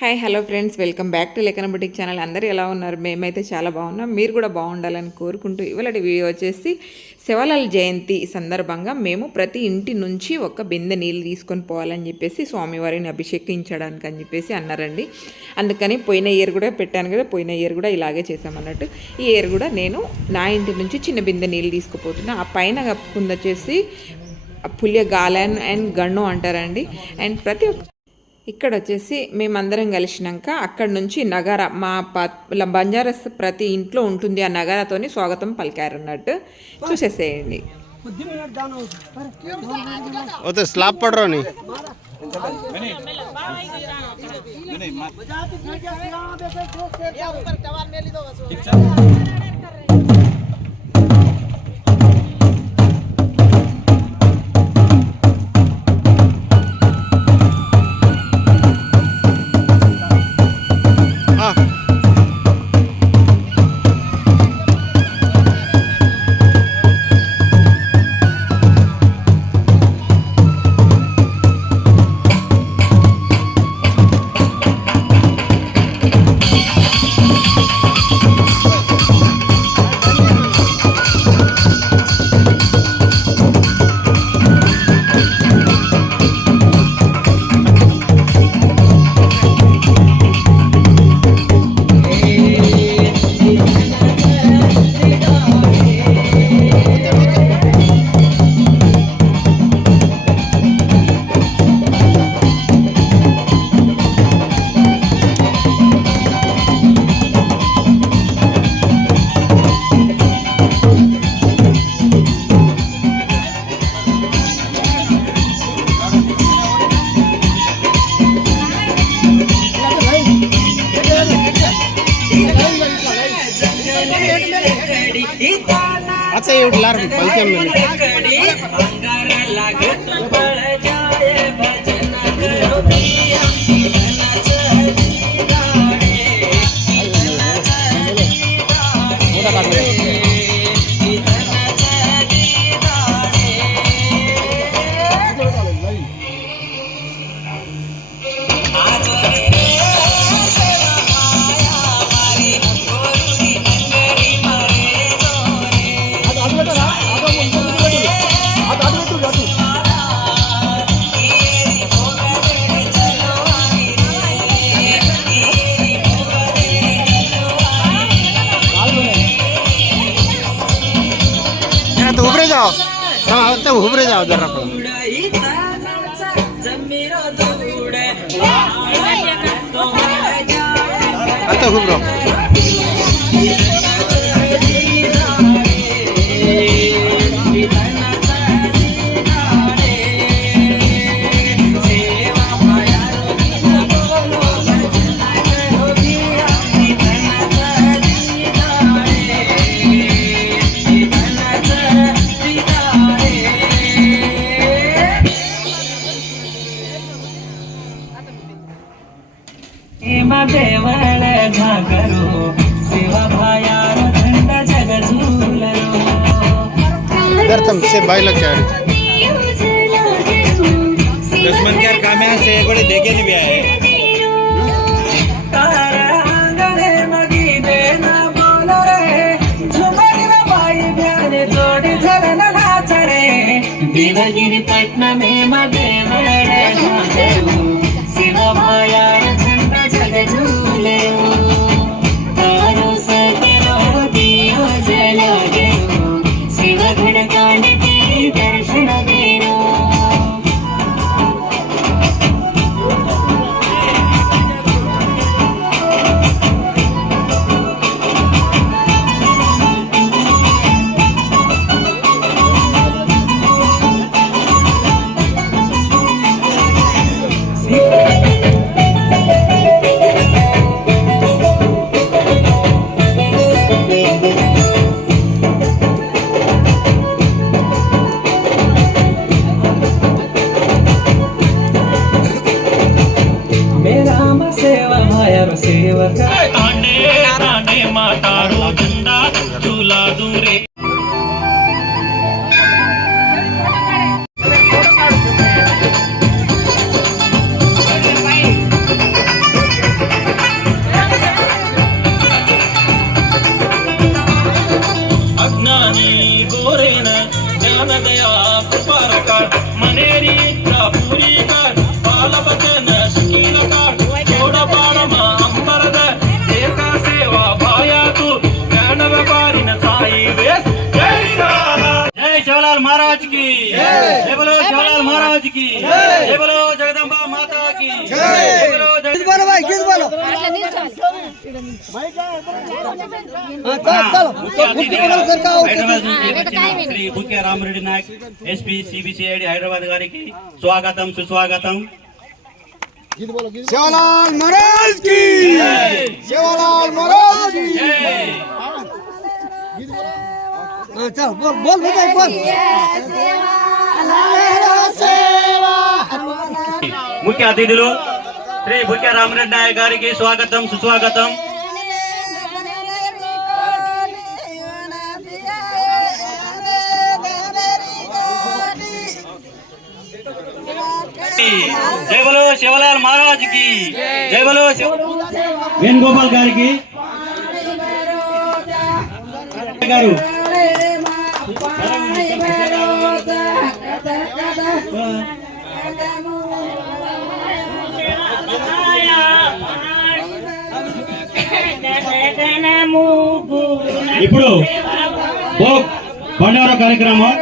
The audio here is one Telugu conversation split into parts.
Hi hello friends, welcome back to లేఖన బుటిక్ ఛానల్. అందరూ ఎలా ఉన్నారు? మేమైతే చాలా బాగున్నాం. మీరు కూడా బాగుండాలని కోరుకుంటూ ఇవాళ వీడియో వచ్చేసి శివలాల్ జయంతి సందర్భంగా మేము ప్రతి ఇంటి నుంచి ఒక బిందె నీళ్ళు తీసుకొని పోవాలని చెప్పేసి స్వామివారిని అభిషేకించడానికి అని చెప్పేసి అన్నారండి. అందుకని పోయిన ఇయర్ కూడా పెట్టాను కదా, పోయిన ఇయర్ కూడా ఇలాగే చేసామన్నట్టు ఈ ఇయర్ కూడా నేను నా ఇంటి నుంచి చిన్న బిందె నీళ్ళు తీసుకుపోతున్నా. ఆ పైన కప్పుకుంది వచ్చేసి పులియ గాలన్ అండ్ గన్ను అంటారండి. అండ్ ప్రతి ఒక్క ఇక్కడ వచ్చేసి మేమందరం కలిసినాక అక్కడ నుంచి నగార మా బంజారాస్ ప్రతి ఇంట్లో ఉంటుంది. ఆ నగారతోని స్వాగతం పలికారు అన్నట్టు. చూసేసేయండి. స్లాబ్ పడరాని आता एवढं उभरे जाओ, उभरे जाओ जरा आता उभरो. से बाइल क्या दुश्मन के काम्या से बड़े देखे नहीं भी आए देवगिरी पटना में शिव भाया जग झूले तारो सकेलो दियो जला गयो शिव घन कांड की दर्शन देरो. महाराज की जय बोलो जगदम्बा माता की जय बोलो श्री भूक्या रामरेड्डी नायक एसपी सीबीसीआईडी हैदराबाद गारिकी स्वागतम सुस्वागतम सेवालाल महाराज की सेवालाल महाराज की चल बोल बोल भाई बोल ముఖ్య అతిథులు శ్రీ భూక్య రామరెడ్డి నాయక్ గారికి స్వాగతం సుస్వాగతం జై బలో శివలాల్ మహారాజ్ కి జై బలో వేణుగోపాల్ గారికి గారు ఇప్పుడు పండుగ కార్యక్రమం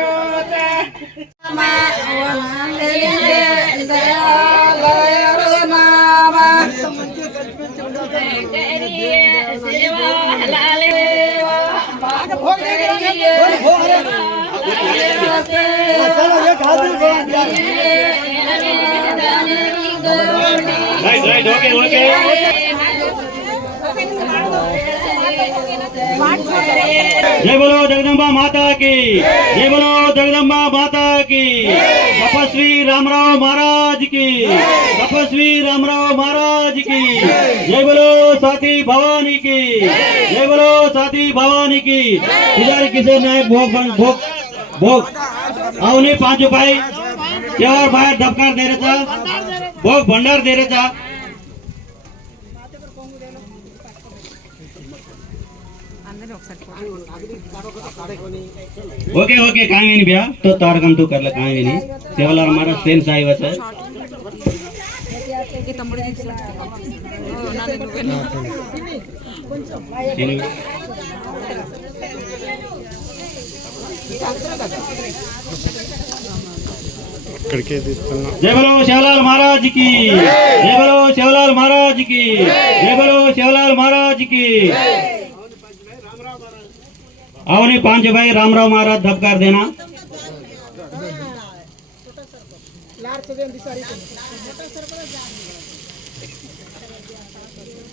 రైట్ ఓకే ఓకే जय बोलो जगदम्बा माता की जय बोलो जगदम्बा माता की तपस्वी रामराव महाराज की तपस्वी रामराव महाराज की जय बोलो साथी भवानी की जय बोलो साथी भवानी की पुजारी किशोर नायक भोग भोग भोग आवनी 5 रुपये केवर बाहेर धबकार दे रहा भोग भंडार दे रहा ओके ओके कहाँ नहीं भैया तो तारकम तो कर ले कहाँ नहीं सेवालाल हमारा ट्रेन से आया है जय बोलो शिवलाल महाराज की जय बोलो शिवलाल महाराज की जय बोलो शिवलाल महाराज की आवनी 5 भाई रामराव महाराज धबकार देना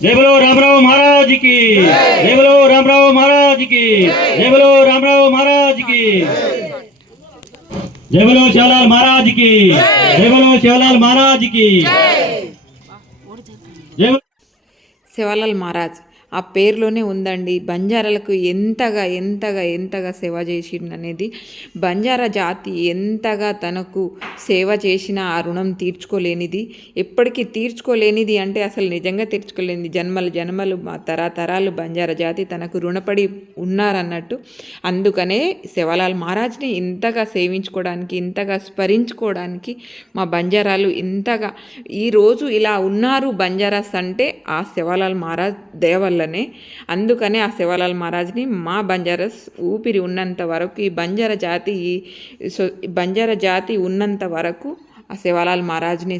जय बोलो रामराव महाराज की जय बोलो रामराव महाराज की जय बोलो रामराव महाराज की जय बोलो शिवलाल महाराज की जय बोलो शिवलाल महाराज की जय శివలాల్ మహారాజ్ ఆ పేరులోనే ఉందండి. బంజారాలకు ఎంతగా ఎంతగా ఎంతగా సేవ చేసిండనేది, బంజారా జాతి ఎంతగా తనకు సేవ చేసిన ఆ రుణం తీర్చుకోలేనిది, ఎప్పటికీ తీర్చుకోలేనిది అంటే అసలు నిజంగా తీర్చుకోలేనిది. జన్మలు జన్మలు తరతరాలు బంజారా జాతి తనకు రుణపడి ఉన్నారన్నట్టు. అందుకనే శివలాల్ మహారాజ్ని ఇంతగా సేవించుకోవడానికి, ఇంతగా స్మరించుకోవడానికి మా బంజారాలు ఇంతగా ఈరోజు ఇలా ఉన్నారు బంజారాస్ అంటే ఆ శివలాల్ మహారాజ్ దయవల్లనే. అందుకనే ఆ శివలాల్ మహారాజ్ని మా బంజారాస్ ఊపిరి ఉన్నంత వరకు, ఈ బంజారా జాతి ఉన్నంత వరకు ఆ శివలాల్ మహారాజ్ని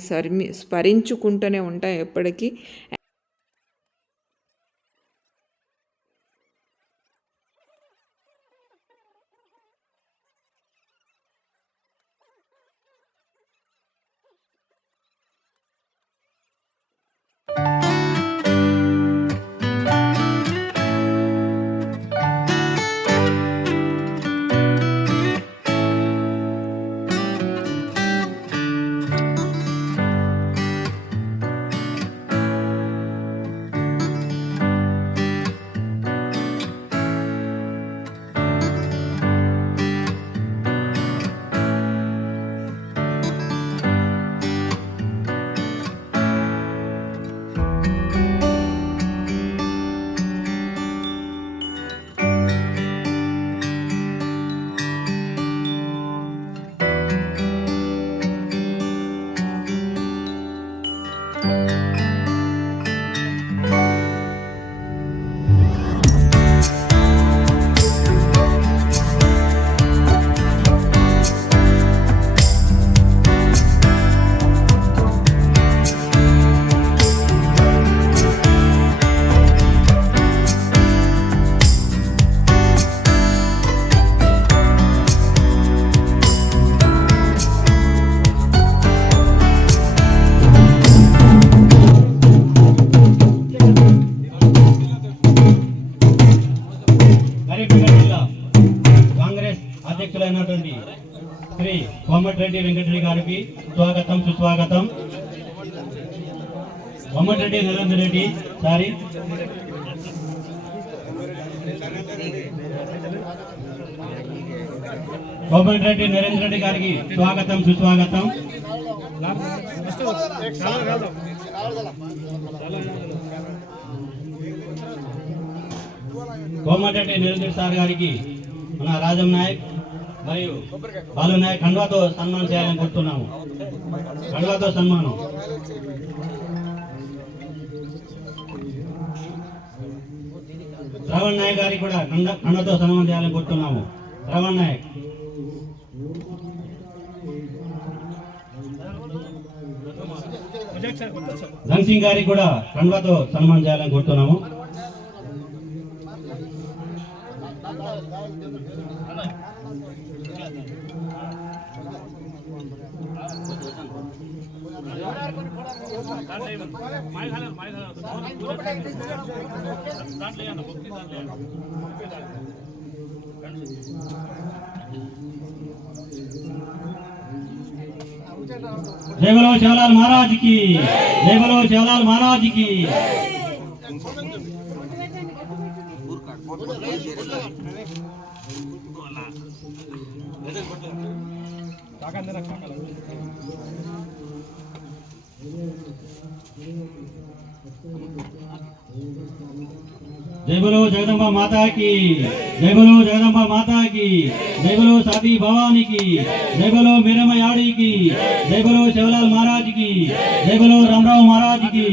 స్మరించుకుంటూనే ఉంటాం ఎప్పటికీ. కోమటిరెడ్డి వెంకటరెడ్డి గారికి స్వాగతం సుస్వాగతం. కోమటిరెడ్డి నరేందర్ రెడ్డి సారీ కోమటిరెడ్డి నరేందర్ రెడ్డి గారికి స్వాగతం సుస్వాగతం. కోమటిరెడ్డి నరేందర్ సార్ గారికి మన రాజం నాయక్ మరియు బాలు నాయక్ కండువాతో సన్మానం చేయాలని కోరుతున్నాము. కండువాతో సన్మానం. శ్రవణ్ నాయక్ గారికి కూడా కండువాతో సన్మానం చేయాలని కోరుతున్నాము. శ్రవణ్ నాయక్. ధన్ సింగ్ గారికి కూడా కండువాతో సన్మానం చేయాలని కోరుతున్నాము. जय बोलो शिवलाल महाराज की, जय बोलो शिवलाल महाराज की. जय बोलो जगदम्बा माता की, जय बोलो जगदम्बा माता की, जय बोलो सादी भवानी की, जय बोलो मीरम याड़ी की, जय बोलो शिवलाल महाराज की, जय बोलो रामराव महाराज की.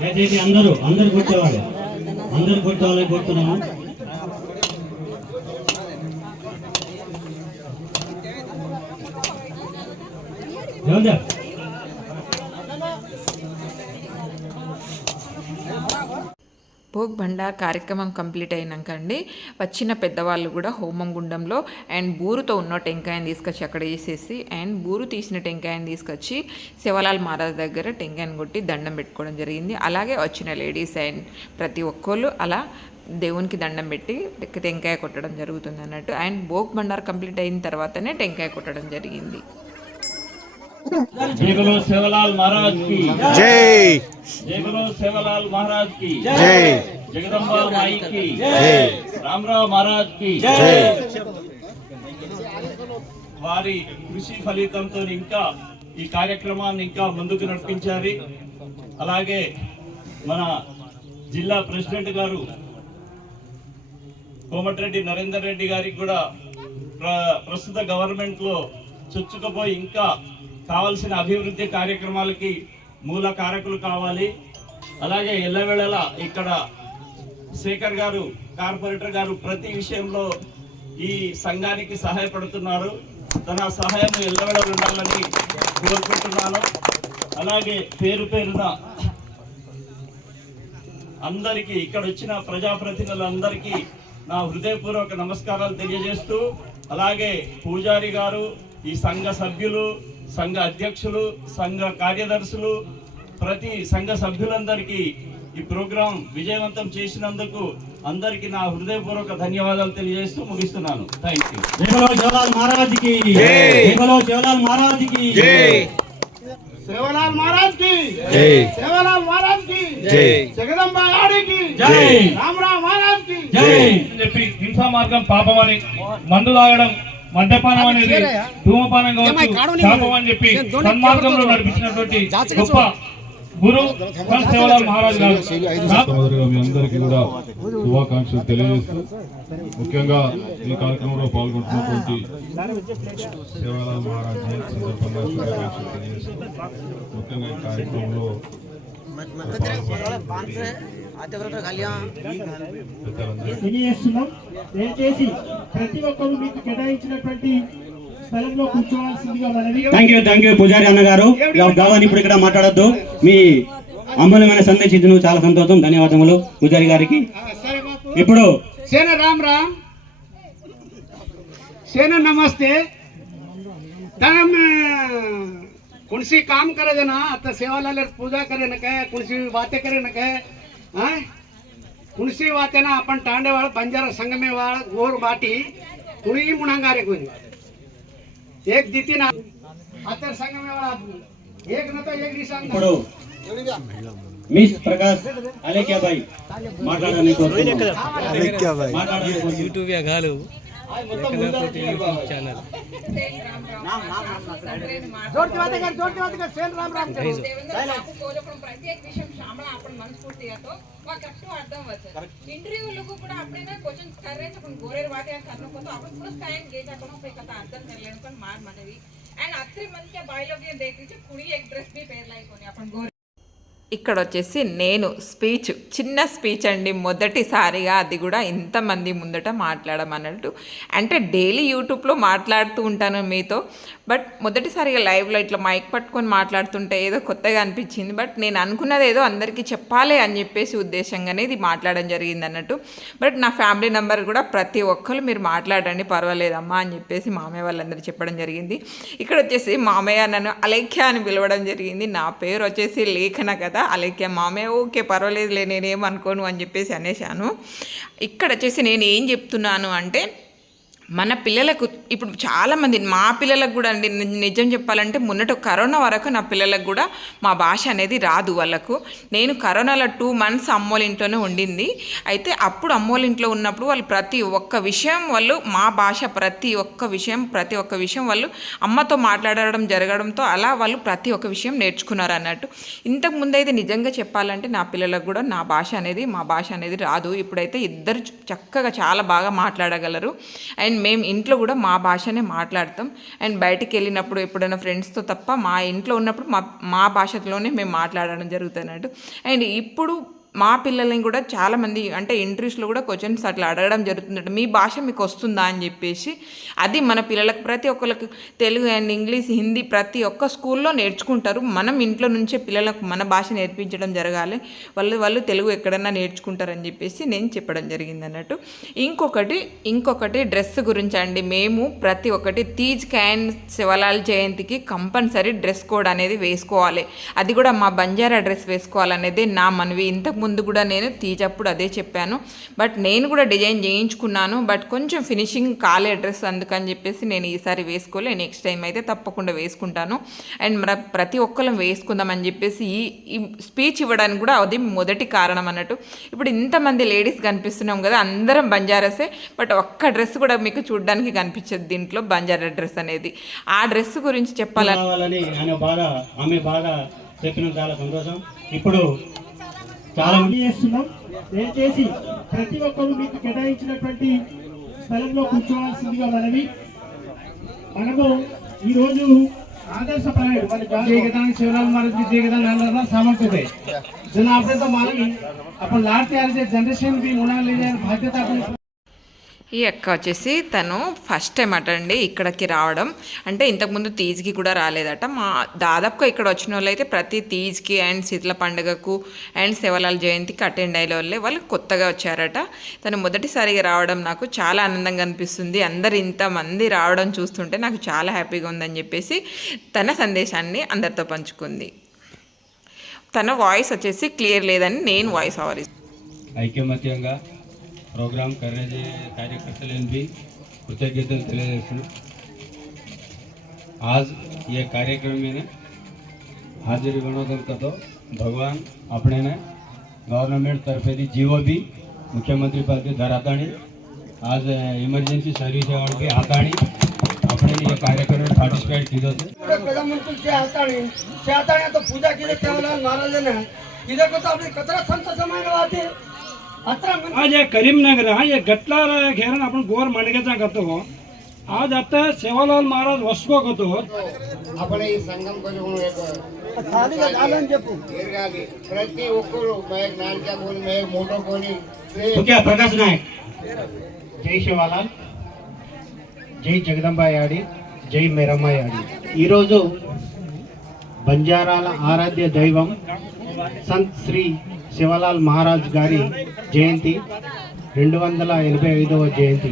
దయచేసి అందరూ కూర్చోవాలి, అందరూ కూర్చోవాలని కోరుతున్నాము. భోగ్ భండార్ కార్యక్రమం కంప్లీట్ అయినాక అండి వచ్చిన పెద్దవాళ్ళు కూడా హోమం గుండంలో అండ్ బూరుతో ఉన్న టెంకాయని తీసుకొచ్చి అక్కడ వేసేసి అండ్ బూరు తీసిన టెంకాయని తీసుకొచ్చి శివలాల్ మహారాజ్ దగ్గర టెంకాయని కొట్టి దండం పెట్టుకోవడం జరిగింది. అలాగే వచ్చిన లేడీస్ అండ్ ప్రతి ఒక్కళ్ళు అలా దేవునికి దండం పెట్టి టెంకాయ కొట్టడం జరుగుతుంది అన్నట్టు. అండ్ భోగ్ భండార్ కంప్లీట్ అయిన తర్వాతనే టెంకాయ కొట్టడం జరిగింది. जय बोलो सेवालाल महाराज की जय, जय बोलो सेवालाल महाराज की जय, जगदम्बा माई की जय, रामराव महाराज की जय. వారి కృషి ఫలితంతో ఇంకా ఈ కార్యక్రమాన్ని ఇంకా ముందుకు నడిపించారు. అలాగే మన జిల్లా ప్రెసిడెంట్ గారు కోమటిరెడ్డి నరేందర్ రెడ్డి గారికి కూడా ప్రస్తుత గవర్నమెంట్ లో చొచ్చుకుపోయి ఇంకా కావాల్సిన అభివృద్ధి కార్యక్రమాలకి మూల కారకులు కావాలి. అలాగే ఎల్లవేళలా ఇక్కడ శేఖర్ గారు కార్పొరేటర్ గారు ప్రతి విషయంలో ఈ సంఘానికి సహాయపడుతున్నారు. తన సహాయం ఎల్లవేళ ఉండాలని కోరుకుంటున్నాను. అలాగే పేరు పేరున అందరికీ ఇక్కడ వచ్చిన ప్రజాప్రతినిధులందరికీ నా హృదయపూర్వక నమస్కారాలు తెలియజేస్తూ, అలాగే పూజారి గారు, ఈ సంఘ సభ్యులు, సంఘ అధ్యక్షులు, సంఘ కార్యదర్శులు, ప్రతి సంఘ సభ్యులందరికీ ఈ ప్రోగ్రాం విజయవంతం చేసినందుకు అందరికీ నా హృదయపూర్వక ధన్యవాదాలు తెలియజేస్తూ ముగిస్తున్నాను. Thank you. జై బలో శివలాల్ మహారాజ్ కి, జై బలో శివలాల్ మహారాజ్ కి, सेवालाल महाराज की जय, सेवालाल महाराज की जय, जगदम्बा याड़ी की जय, रामराव महाराज की జై అని చెప్పి హింసా మార్గం పాపమని, మందు తాగడం మద్యపానం అనేది ధూమపానం కావచ్చు పాపం అని చెప్పి సన్మార్గంలో నడిపించినటువంటి గొప్ప గురు సేవాలాల్ మహారాజ్ గారు. మీ అందరికీ కూడా శుభాకాంక్షలు తెలియజేస్తూ, ముఖ్యంగా ఈ కార్యక్రమంలో పాల్గొంటున్నటువంటి సేవాలాల్ మహారాజ్ జయంతి సందర్భంగా శుభాకాంక్షలు తెలియజేస్తూ, ముఖ్యంగా ఈ కార్యక్రమంలో తెలియజేస్తున్నాం. దయచేసి ప్రతి ఒక్కరు మీకు కేటాయించినటువంటి స్థలంలో కూర్చోవాల్సిందిగా మనవి. థ్యాంక్ యూ పూజారి అన్నగారు. గౌరవాన్ని ఇప్పుడు ఇక్కడ మాట్లాడొద్దు. మీ అమూల్యమైన సందేశించను చాలా సంతోషం. ధన్యవాదములు పూజారి గారికి. ఇప్పుడు సేన రామ్ రామ్ सेना नमस्ते तम कुणसी काम करे देना आता सेवालाल पूजा करे न काय कुणसी बातें करे न काय हाँ कुणसी बातें ना अपन टांडे वाला बंजारा संघ में वाला गोर बाटी कुणी मुनांगारे कोई एक दीती ना आता संघ में वाला आदमी एक न तो एक निशान ఇప్పుడు మిస్ ప్రకాష్ అలేఖ్యాబాయి మాట్లాడాలని యూట్యూబ్ గాలు ఛానల్ जोर की बातें कर सेन राम राम ప్రత్యేక విషయం శ్యామల అప్పుడు మనస్ఫూర్తిగా మాకు కరెక్ట్ అర్థం వచ్చారు ఇంటర్వ్యూలకు కూడా అప్పుడైనా క్వశ్చన్స్ కర్రే చెప్పండి గోరేరు వాటి करने को तो अपन पूरा टाइम गेज अपन पे कथा अर्थम कर लेने पर मार मनवी एंड अत्री मन के बाय लोग ये देख लीजिए कुड़ी एक ड्रेस भी पहन लाई कोनी अपन गोरे ఇక్కడ వచ్చేసి నేను స్పీచ్ చిన్న స్పీచ్ అండి మొదటిసారిగా అది కూడా ఇంతమంది ముందట మాట్లాడమన్నట్టు అంటే డైలీ యూట్యూబ్లో మాట్లాడుతూ ఉంటాను మీతో బట్ మొదటిసారిగా లైవ్లో ఇట్లా మైక్ పట్టుకొని మాట్లాడుతుంటే ఏదో కొత్తగా అనిపించింది బట్ నేను అనుకున్నది ఏదో అందరికీ చెప్పాలి అని చెప్పేసి ఉద్దేశంగానే ఇది మాట్లాడడం జరిగింది అన్నట్టు బట్ నా ఫ్యామిలీ నెంబర్ కూడా ప్రతి ఒక్కరు మీరు మాట్లాడండి పర్వాలేదమ్మా అని చెప్పేసి మామయ్య వాళ్ళందరూ చెప్పడం జరిగింది ఇక్కడ వచ్చేసి మామయ్య నన్ను అలేఖ్య అని పిలవడం జరిగింది నా పేరు వచ్చేసి లేఖన కదా అలేఖ్య మామయ్య ఓకే పర్వాలేదులే నేనేమనుకోను అని చెప్పేసి అనేసాను ఇక్కడ వచ్చేసి నేను ఏం చెప్తున్నాను అంటే మన పిల్లలకు ఇప్పుడు చాలామంది మా పిల్లలకు కూడా అండి నిజం చెప్పాలంటే మొన్నటి కరోనా వరకు నా పిల్లలకు కూడా మా భాష అనేది రాదు వాళ్ళకు నేను కరోనాలో 2 months అమ్మోళ్ళ ఇంట్లోనే ఉండింది అయితే అప్పుడు అమ్మోళ్ళ ఇంట్లో ఉన్నప్పుడు వాళ్ళు ప్రతి ఒక్క విషయం వాళ్ళు మా భాష ప్రతి ఒక్క విషయం వాళ్ళు అమ్మతో మాట్లాడడం జరగడంతో అలా వాళ్ళు ప్రతి ఒక్క విషయం నేర్చుకున్నారు అన్నట్టు ఇంతకుముందు అయితే నిజంగా చెప్పాలంటే నా పిల్లలకు కూడా మా భాష అనేది రాదు ఇప్పుడైతే ఇద్దరు చక్కగా చాలా బాగా మాట్లాడగలరు అండ్ మేము ఇంట్లో కూడా మా భాషనే మాట్లాడతాం అండ్ బయటికి వెళ్ళినప్పుడు ఎప్పుడైనా ఫ్రెండ్స్తో తప్ప మా ఇంట్లో ఉన్నప్పుడు మా భాషలోనే మేము మాట్లాడడం జరుగుతున్నట్టు అండ్ ఇప్పుడు మా పిల్లల్ని కూడా చాలామంది అంటే ఇంటర్వ్యూస్లో కూడా క్వశ్చన్స్ అట్లా అడగడం జరుగుతుందట మీ భాష మీకు వస్తుందా అని చెప్పేసి అది మన పిల్లలకు ప్రతి ఒక్కరికి తెలుగు అండ్ ఇంగ్లీష్ హిందీ ప్రతి ఒక్క స్కూల్లో నేర్చుకుంటారు మనం ఇంట్లో నుంచే పిల్లలకు మన భాష నేర్పించడం జరగాలి వాళ్ళు తెలుగు ఎక్కడన్నా నేర్చుకుంటారని చెప్పేసి నేను చెప్పడం జరిగింది అన్నట్టు ఇంకొకటి డ్రెస్ గురించి అండి మేము ప్రతి ఒక్కటి తీజ్ అండ్ శివలాల్ జయంతికి కంపల్సరీ డ్రెస్ కోడ్ అనేది వేసుకోవాలి అది కూడా మా బంజారా డ్రెస్ వేసుకోవాలనేది నా మనవి ఇంతకు ముందు కూడా నేను తీజప్పుడు అదే చెప్పాను బట్ నేను కూడా డిజైన్ చేయించుకున్నాను బట్ కొంచెం ఫినిషింగ్ కాలే డ్రెస్ అందుకని చెప్పేసి నేను ఈసారి వేసుకోలే నెక్స్ట్ టైం అయితే తప్పకుండా వేసుకుంటాను అండ్ మన ప్రతి ఒక్కరం వేసుకుందామని చెప్పేసి ఈ స్పీచ్ ఇవ్వడానికి కూడా అది మొదటి కారణం అన్నట్టు ఇప్పుడు ఇంతమంది లేడీస్ కనిపిస్తున్నాం కదా అందరం బంజారాసే బట్ ఒక్క డ్రెస్ కూడా మీకు చూడడానికి కనిపించదు దీంట్లో బంజారా డ్రెస్ అనేది ఆ డ్రెస్ గురించి చెప్పాలని ఆమె బాగా చెప్పిన చాలా సంతోషం ఇప్పుడు చాలా చేస్తున్నాం దయచేసి ప్రతి ఒక్కరు మీకు కేటాయించినటువంటి స్థలంలో కూర్చోవాల్సిందిగా మనము ఈరోజు आदर्शप्राय शिवलाल महाराज की जयगदान सामर्थ्य होते जन आपने तो मालूम अपन लाडते आले जनरेशन भी मुना ले जाए बाध्यता अपन ఈ అక్క వచ్చేసి తను ఫస్ట్ టైం అటండి ఇక్కడికి రావడం అంటే ఇంతకుముందు తీజ్కి కూడా రాలేదట మా దాదాపుగా ఇక్కడ వచ్చిన వాళ్ళు అయితే ప్రతి తీజ్కి అండ్ శీతల పండుగకు అండ్ శివలాల్ జయంతికి అటెండ్ అయ్యే వాళ్ళే వాళ్ళు కొత్తగా వచ్చారట తను మొదటిసారిగా రావడం నాకు చాలా ఆనందంగా అనిపిస్తుంది అందరు ఇంతమంది రావడం చూస్తుంటే నాకు చాలా హ్యాపీగా ఉందని చెప్పేసి తన సందేశాన్ని అందరితో పంచుకుంది తన వాయిస్ వచ్చేసి క్లియర్ లేదని నేను వాయిస్ ఓవర్ ఐక్యమత్యంగా प्रोग्राम कर कार्यकर्ता भी कृतज्ञता आज ये कार्यक्रम में हाजिरी बनोदन तो भगवान अपने ने गवर्नमेंट तरफे जीवो भी मुख्यमंत्री पद दर आता आज इमरजेंसी सर्विस वाल भी आता अपने ये कार्यक्रम में पार्टिसिपेट किया प्रधानमंत्री से आता तो पूजा की महाराज ने इधर को तो अपने कचरा संत समय आते आज ये करीमनगर ये गटला घेरण आपण गोर मांडगेचा करतो आज आता सेवालाल महाराज वस्को करतो आपण ఈ సంఘం కొను సాదిగా కాలం చెప్పు దీర్ఘాలి ప్రతి ఒక్కరు మేక్ నాన్కా బోని మేక్ మోటో కోని ఓకే ప్రకాశ్ నాయక్ జై శివలాల్ జై జగదంబ యాడి జై మేరమ్మ యాడి ఈ రోజు బంజారాల ఆరాధ్య దైవం సంత్ శ్రీ శివలాల్ మహారాజ్ గారి జయంతి 285వ జయంతి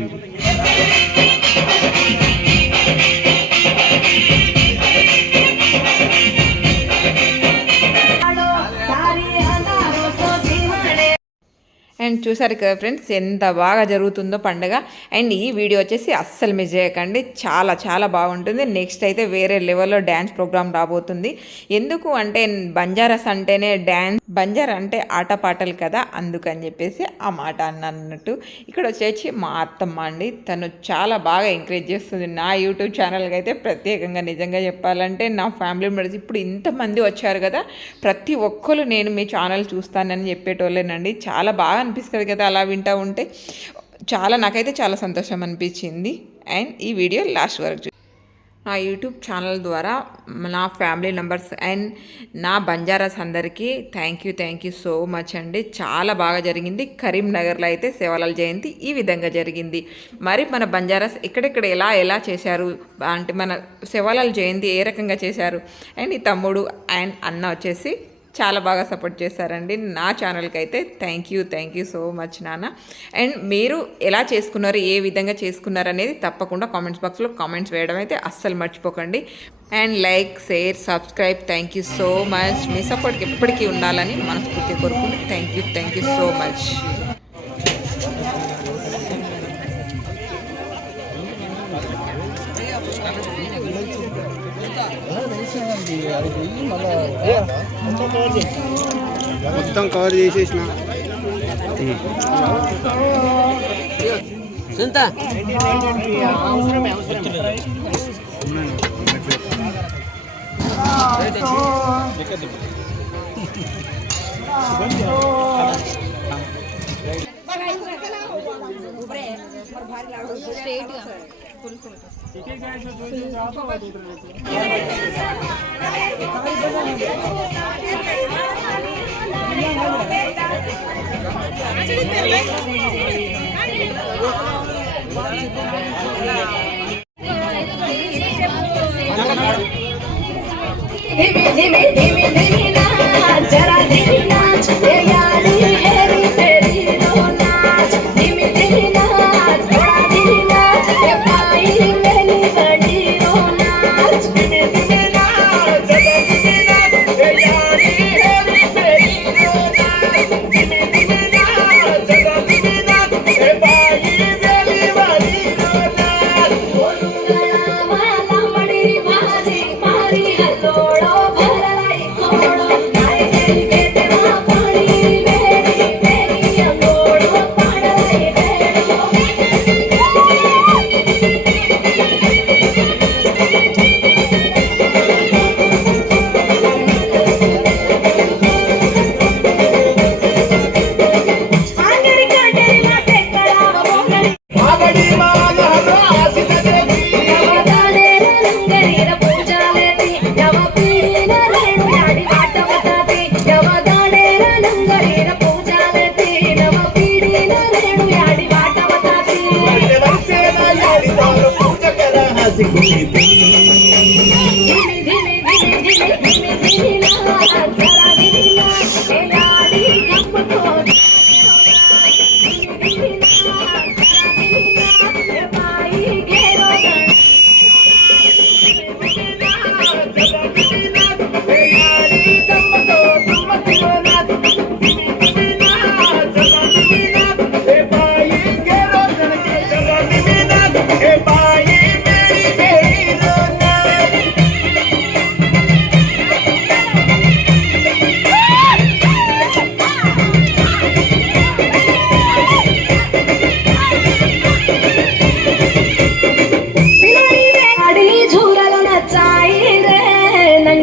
అండ్ చూసారు కదా ఫ్రెండ్స్ ఎంత బాగా జరుగుతుందో పండుగ. అండ్ ఈ వీడియో వచ్చేసి అస్సలు మిస్ చేయకండి, చాలా చాలా బాగుంటుంది. నెక్స్ట్ అయితే వేరే లెవెల్లో డ్యాన్స్ ప్రోగ్రామ్ రాబోతుంది. ఎందుకు అంటే బంజారాస్ అంటేనే డ్యాన్స్, బంజారా అంటే ఆటపాటలు కదా, అందుకని చెప్పేసి ఆ మాట అన్నట్టు. ఇక్కడ వచ్చేసి మా అత్తమ్మ అండి, తను చాలా బాగా ఎంకరేజ్ చేస్తుంది నా యూట్యూబ్ ఛానల్కి అయితే ప్రత్యేకంగా. నిజంగా చెప్పాలంటే నా ఫ్యామిలీ మెంబర్స్ ఇప్పుడు ఇంతమంది వచ్చారు కదా, ప్రతి ఒక్కరు నేను మీ ఛానల్ చూస్తానని చెప్పేటోళ్ళేనండి. చాలా బాగా అనిపిస్తుంది కదా అలా వింటూ ఉంటే. నాకైతే చాలా సంతోషం అనిపించింది. అండ్ ఈ వీడియో లాస్ట్ వరకు నా యూట్యూబ్ ఛానల్ ద్వారా నా ఫ్యామిలీ మెంబర్స్ అండ్ నా బంజారాస్ అందరికీ థ్యాంక్ యూ సో మచ్ అండి. చాలా బాగా జరిగింది. కరీంనగర్లో అయితే సేవలాల్ జయంతి ఈ విధంగా జరిగింది. మరి మన బంజారాస్ ఎక్కడెక్కడ ఎలా చేశారు అంటే మన సేవలాల్ జయంతి ఏ రకంగా చేశారు. అండ్ ఈ తమ్ముడు అండ్ అన్న వచ్చేసి చాలా బాగా సపోర్ట్ చేశారండి నా ఛానల్కి అయితే. థ్యాంక్ యూ సో మచ్ నాన్న. అండ్ మీరు ఎలా చేసుకున్నారు, ఏ విధంగా చేసుకున్నారు అనేది తప్పకుండా కామెంట్స్ బాక్స్లో కామెంట్స్ వేయడం అయితే అస్సలు మర్చిపోకండి. And like, share, subscribe. Thank you so much. మీ సపోర్ట్కి ఎప్పటికీ ఉండాలని మనస్ఫూర్తిగా కోరుకుంటూ థ్యాంక్ యూ సో మచ్. మొత్తం కవర్ చేసేసిన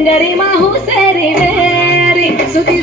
गरी माहू सेरी वेरी सुखी